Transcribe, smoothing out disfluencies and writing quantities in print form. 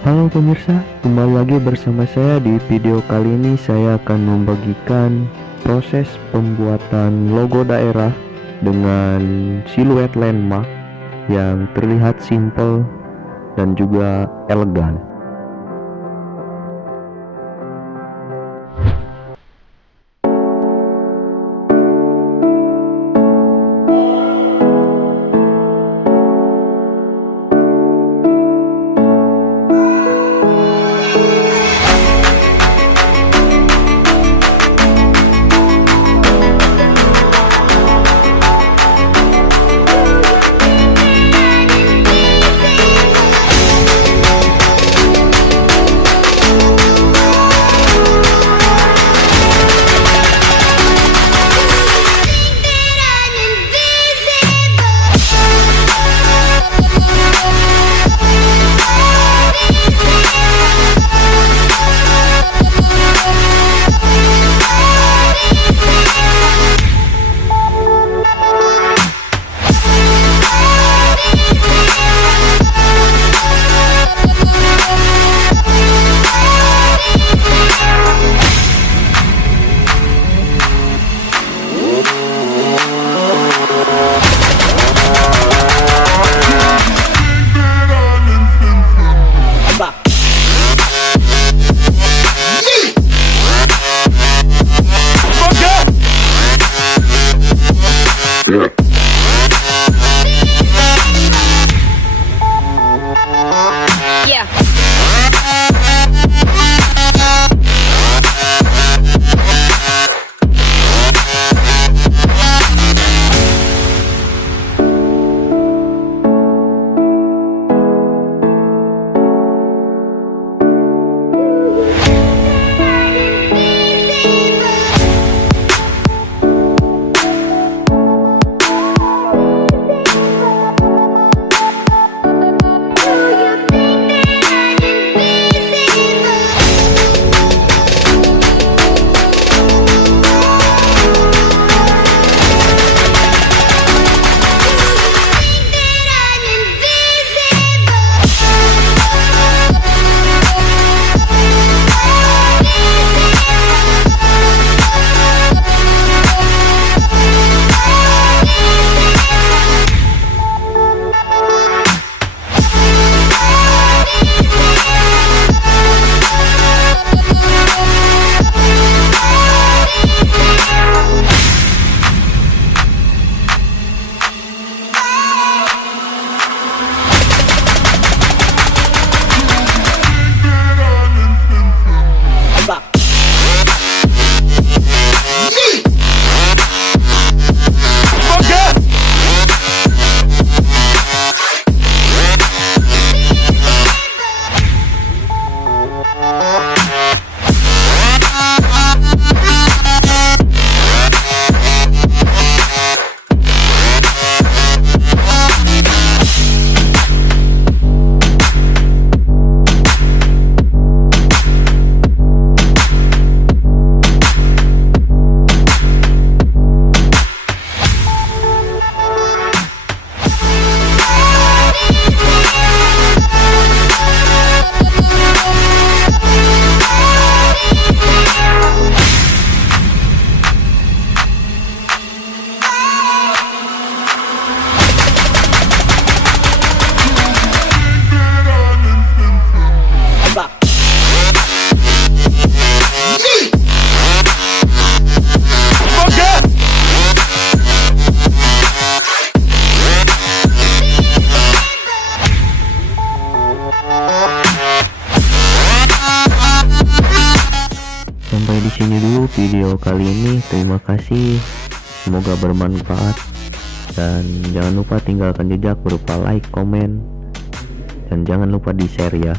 Halo pemirsa, kembali lagi bersama saya. Di video kali ini saya akan membagikan proses pembuatan logo daerah dengan siluet landmark yang terlihat simple dan juga elegan. Sampai di sini dulu video kali ini. Terima kasih, semoga bermanfaat, dan jangan lupa tinggalkan jejak berupa like, komen, dan jangan lupa di share ya.